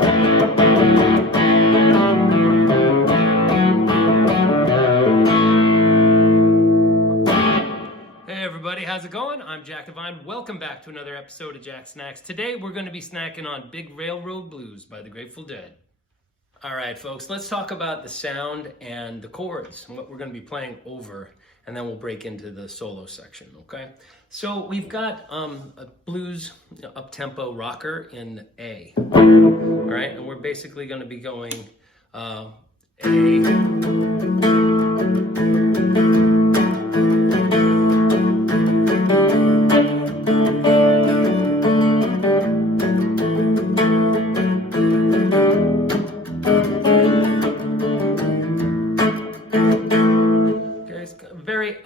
How's it going? I'm Jack Devine. Welcome back to another episode of Jacksnax. Today we're going to be snacking on Big Railroad Blues by the Grateful Dead. All right, folks, let's talk about the sound and the chords and what we're going to be playing over, and then we'll break into the solo section, okay? So we've got a blues up-tempo rocker in A, all right? And we're basically going to be going A,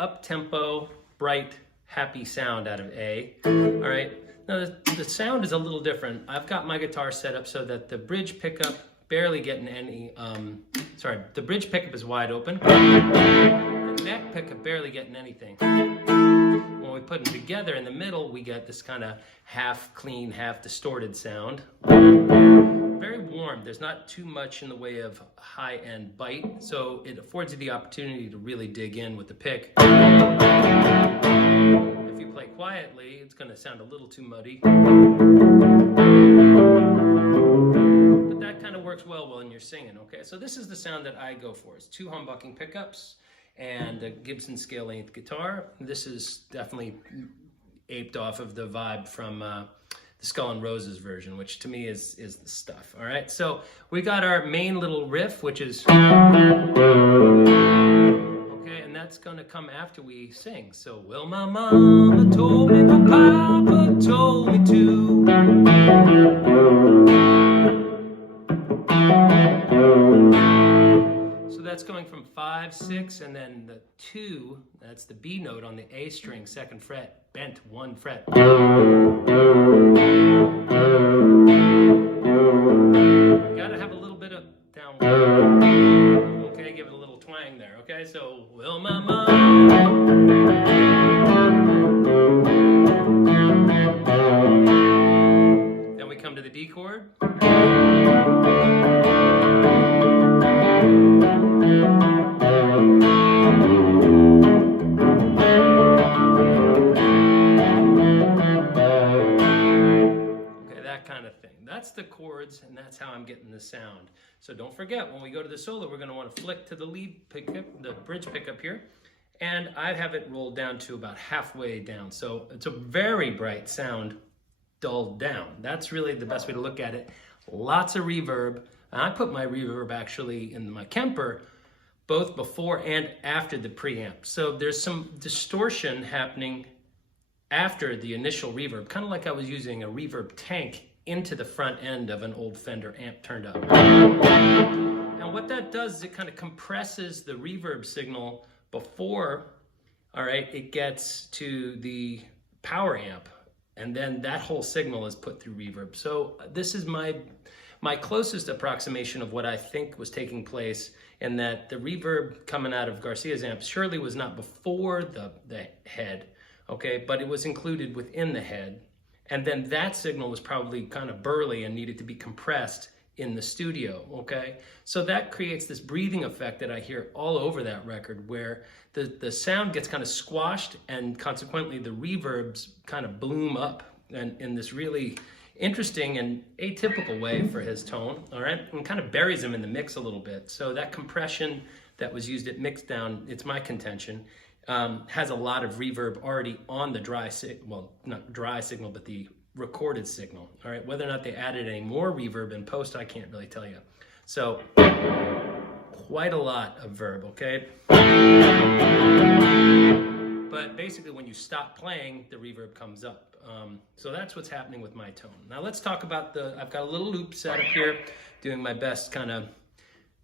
up-tempo, bright, happy sound out of A. All right, now the sound is a little different. I've got my guitar set up so that the bridge pickup barely getting any, the bridge pickup is wide open. The neck pickup barely getting anything. When we put them together in the middle, we get this kind of half clean, half distorted sound. Very warm. There's not too much in the way of high-end bite, so it affords you the opportunity to really dig in with the pick. If you play quietly, it's going to sound a little too muddy. But that kind of works well when you're singing, okay? So this is the sound that I go for. It's 2 humbucking pickups and a Gibson scale length guitar. This is definitely aped off of the vibe from the Skull and Roses version, which to me is the stuff. All right, so we got our main little riff, which is okay, and that's gonna come after we sing. So, well, my mama told me, my papa told me to. So that's going from 5, 6, and then the 2, that's the B note on the A string, 2nd fret, bent 1 fret. You gotta have a little bit of down. Okay, give it a little twang there, okay? So, well, my mom. Then we come to the D chord. That's the chords, and that's how I'm getting the sound. So don't forget, when we go to the solo, we're going to want to flick to the lead pickup, the bridge pickup here, and I have it rolled down to about halfway down. So it's a very bright sound, dulled down. That's really the best way to look at it. Lots of reverb, and I put my reverb actually in my Kemper, both before and after the preamp. So there's some distortion happening after the initial reverb, kind of like I was using a reverb tank into the front end of an old Fender amp turned up. And what that does is it kind of compresses the reverb signal before, all right, it gets to the power amp, and then that whole signal is put through reverb. So this is my closest approximation of what I think was taking place, in that the reverb coming out of Garcia's amp surely was not before the head, okay, but it was included within the head. And then that signal was probably kind of burly and needed to be compressed in the studio, okay? So that creates this breathing effect that I hear all over that record, where the sound gets kind of squashed, and consequently the reverbs kind of bloom up in this really interesting and atypical way for his tone, all right? And kind of buries him in the mix a little bit. So that compression that was used at mix down, it's my contention, has a lot of reverb already on the not dry signal, but the recorded signal, all right? Whether or not they added any more reverb in post, I can't really tell you. So, quite a lot of verb, okay? But basically, when you stop playing, the reverb comes up. So that's what's happening with my tone. Now let's talk about I've got a little loop set up here, doing my best kind of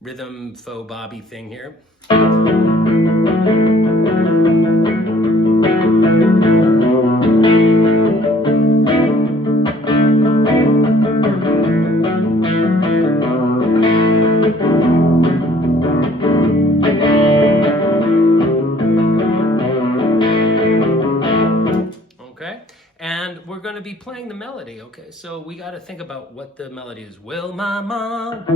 rhythm faux bobby thing here. be playing the melody, okay? So we got to think about what the melody is. Will my mom,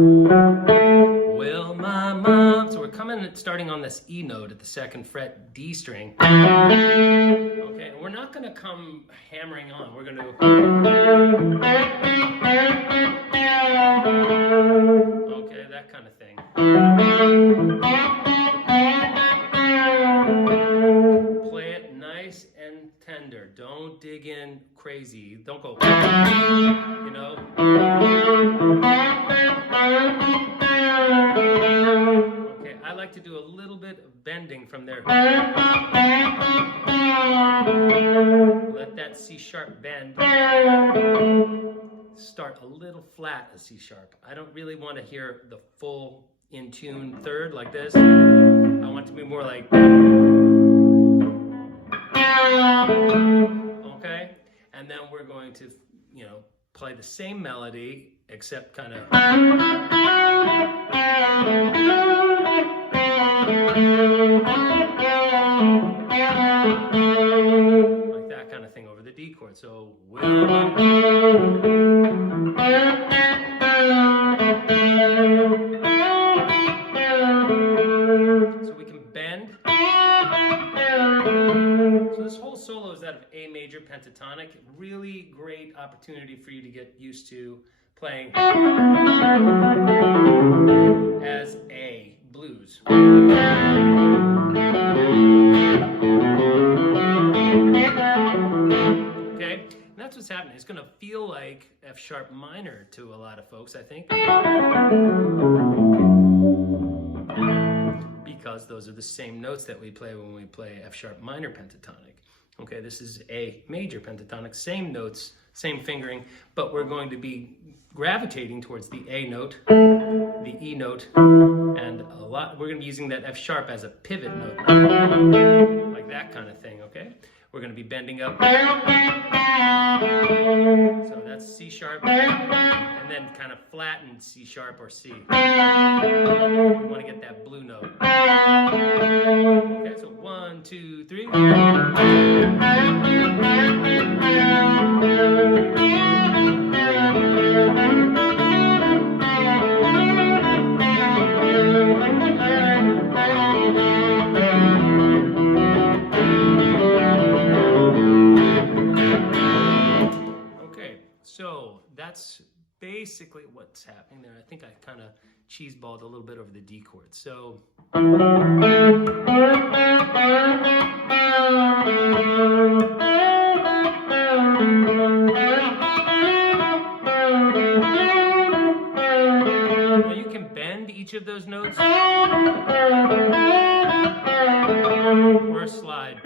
so we're starting on this E note at the 2nd fret D string. Okay, and we're not going to come hammering on. We're going to okay, that kind of thing. Play it nice and tender. Don't dig in crazy. Don't go, you know. Okay, I like to do a little bit of bending from there. Let that C sharp bend. Start a little flat as C sharp. I don't really want to hear the full in tune 3rd like this. I want it to be more like, okay, and then we're going to, you know, play the same melody except kind of like that kind of thing over the D chord. So so we can bend. So this whole solo is out of A major pentatonic. Really great opportunity for you to get used to playing as A blues. Okay, and that's what's happening. It's going to feel like F sharp minor to a lot of folks, I think, because those are the same notes that we play when we play F sharp minor pentatonic. Okay, this is A major pentatonic, same notes, same fingering, but we're going to be gravitating towards the A note, the E note, and we're going to be using that F sharp as a pivot note, like that kind of thing, okay? We're going to be bending up, so that's C sharp, and then kind of flattened C sharp or C. We want to get that blue note. Okay, so 1, 2, 3. So that's basically what's happening there. I think I kind of cheeseballed a little bit over the D chord. So now you can bend each of those notes or slide.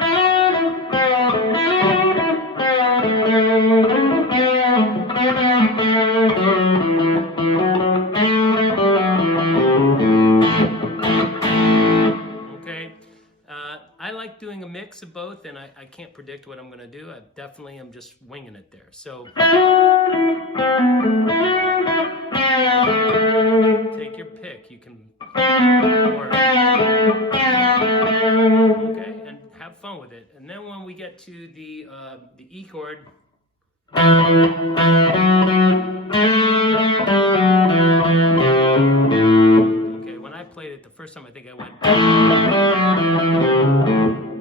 I like doing a mix of both, and I can't predict what I'm going to do. I definitely am just winging it there. So take your pick. You can okay, and have fun with it. And then when we get to the E chord, okay, when I played it the first time, I think I went,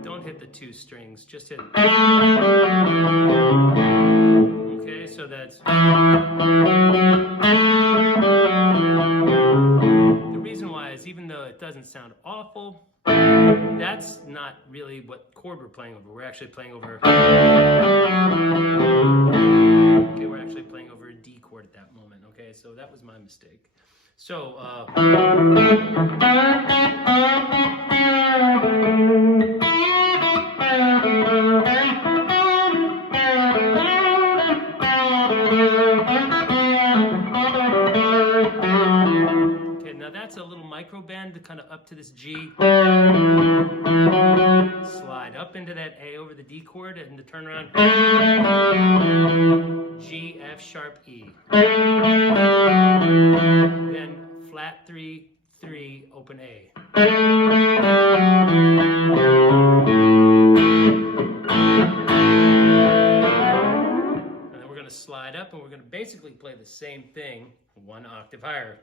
don't hit the 2 strings, just hit, okay, so that's, the reason why is even though it doesn't sound awful, that's not really what chord we're playing over. We're actually playing over, okay, we're actually playing over a D chord at that moment, okay, so that was my mistake. So, okay, now that's a little micro bend, kind of up to this G. Slide up into that A over the D chord and to turn around. G, F sharp, E. Then flat 3, 3, open A. And then step, and we're going to basically play the same thing 1 octave higher.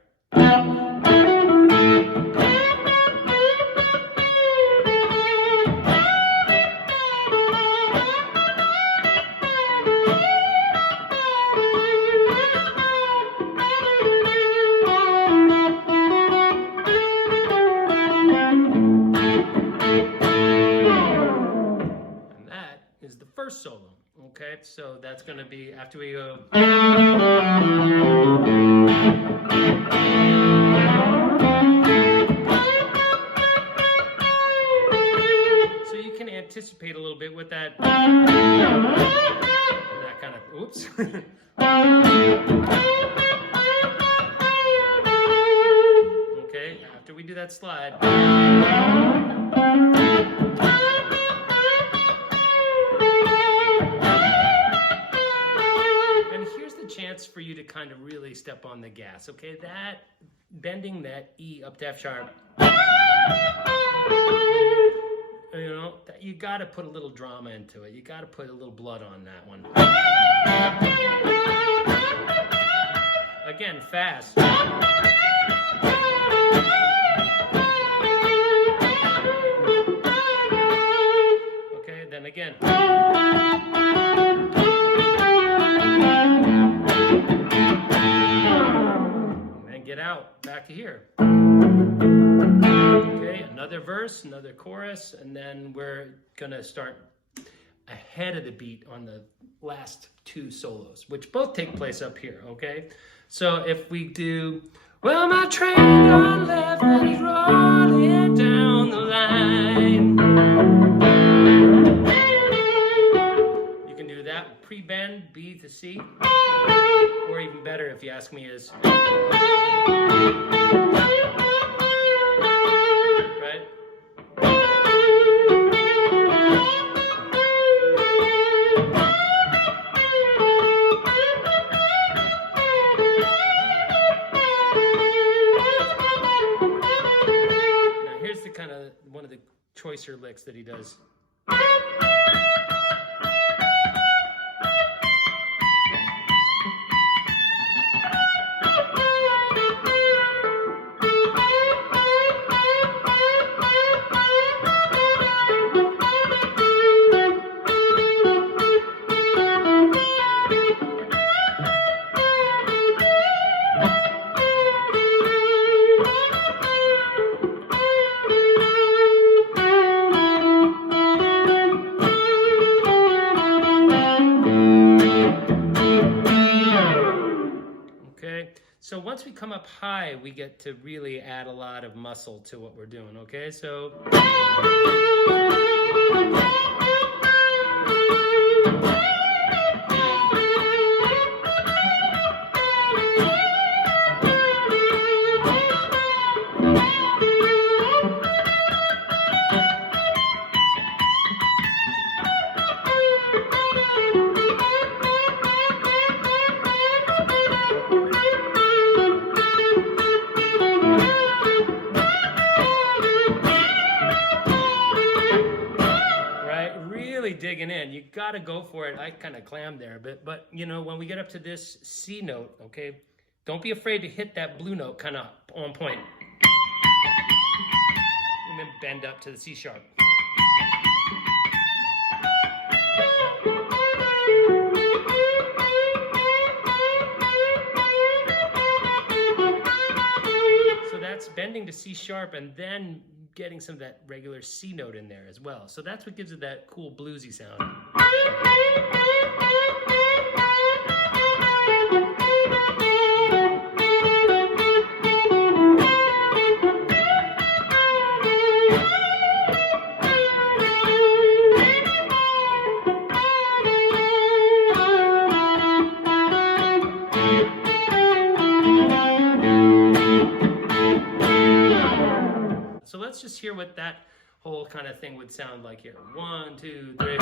First solo, okay? So that's going to be after we go. So you can anticipate a little bit with that. That kind of, oops. Okay, after we do that slide. Chance for you to kind of really step on the gas, okay? That bending that E up to F sharp, you know, you got to put a little drama into it. You got to put a little blood on that one. Again, fast. Okay, then again. Get out, back to here. Okay, another verse, another chorus, and then we're gonna start ahead of the beat on the last 2 solos, which both take place up here, okay? So if we do, well, my train gone left and he's rolling down the line. You can do that pre-bend, B to C. Or even better, if you ask me, is right? Now here's the kind of one of the choicer licks that he does. So once we come up high, we get to really add a lot of muscle to what we're doing, okay? So digging in, you got to go for it. I kind of clammed there a bit, but you know, when we get up to this C note, okay, don't be afraid to hit that blue note kind of on point, and then bend up to the C sharp. So that's bending to C sharp and then getting some of that regular C note in there as well. So that's what gives it that cool bluesy sound. So let's just hear what that whole kind of thing would sound like here. 1, 2, 3.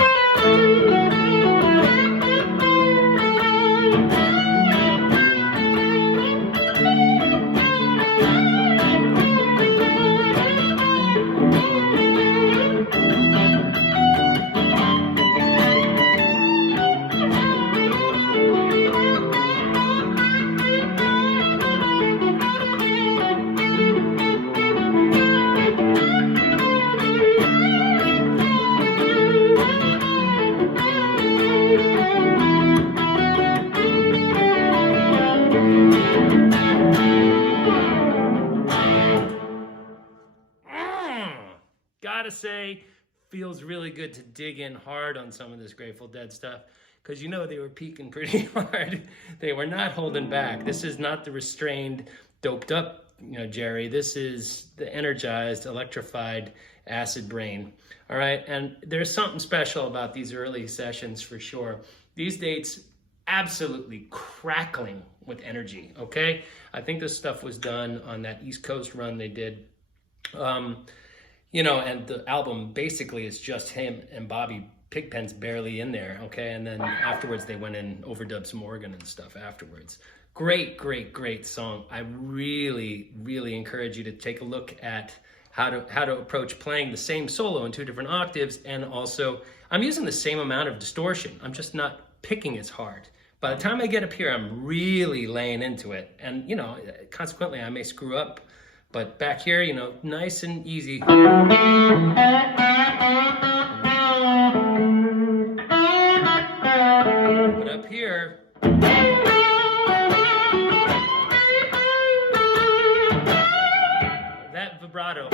gotta say, feels really good to dig in hard on some of this Grateful Dead stuff, because you know they were peaking pretty hard. They were not holding back. This is not the restrained, doped up, Jerry. This is the energized, electrified acid brain. All right, and there's something special about these early sessions for sure. These dates, absolutely crackling with energy, okay? I think this stuff was done on that East Coast run they did. And the album basically is just him and Bobby Pigpen's barely in there, okay? And then afterwards they went in overdubs Morgan and stuff afterwards. Great, great, great song. I really, really encourage you to take a look at how to approach playing the same solo in 2 different octaves, and also I'm using the same amount of distortion. I'm just not picking as hard. By the time I get up here, I'm really laying into it, and consequently I may screw up, but back here, nice and easy. But up here, that vibrato,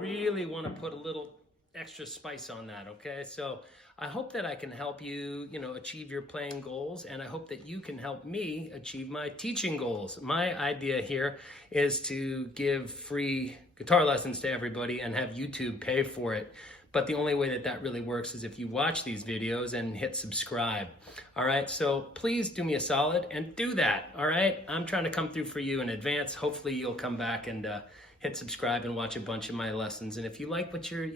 really want to put a little extra spice on that, okay? So I hope that I can help you, achieve your playing goals, and I hope that you can help me achieve my teaching goals. My idea here is to give free guitar lessons to everybody and have YouTube pay for it. But the only way that that really works is if you watch these videos and hit subscribe. All right, so please do me a solid and do that, all right? I'm trying to come through for you in advance. Hopefully you'll come back and hit subscribe and watch a bunch of my lessons. And if you like what you're,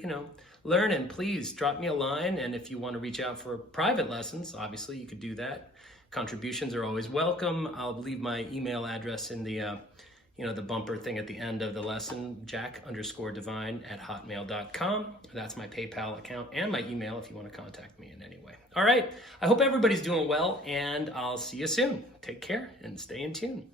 learning, please drop me a line. And if you want to reach out for private lessons, obviously you could do that. Contributions are always welcome. I'll leave my email address in the the bumper thing at the end of the lesson, jack_divine@hotmail.com. That's my PayPal account and my email if you want to contact me in any way. All right, I hope everybody's doing well, and I'll see you soon. Take care and stay in tune.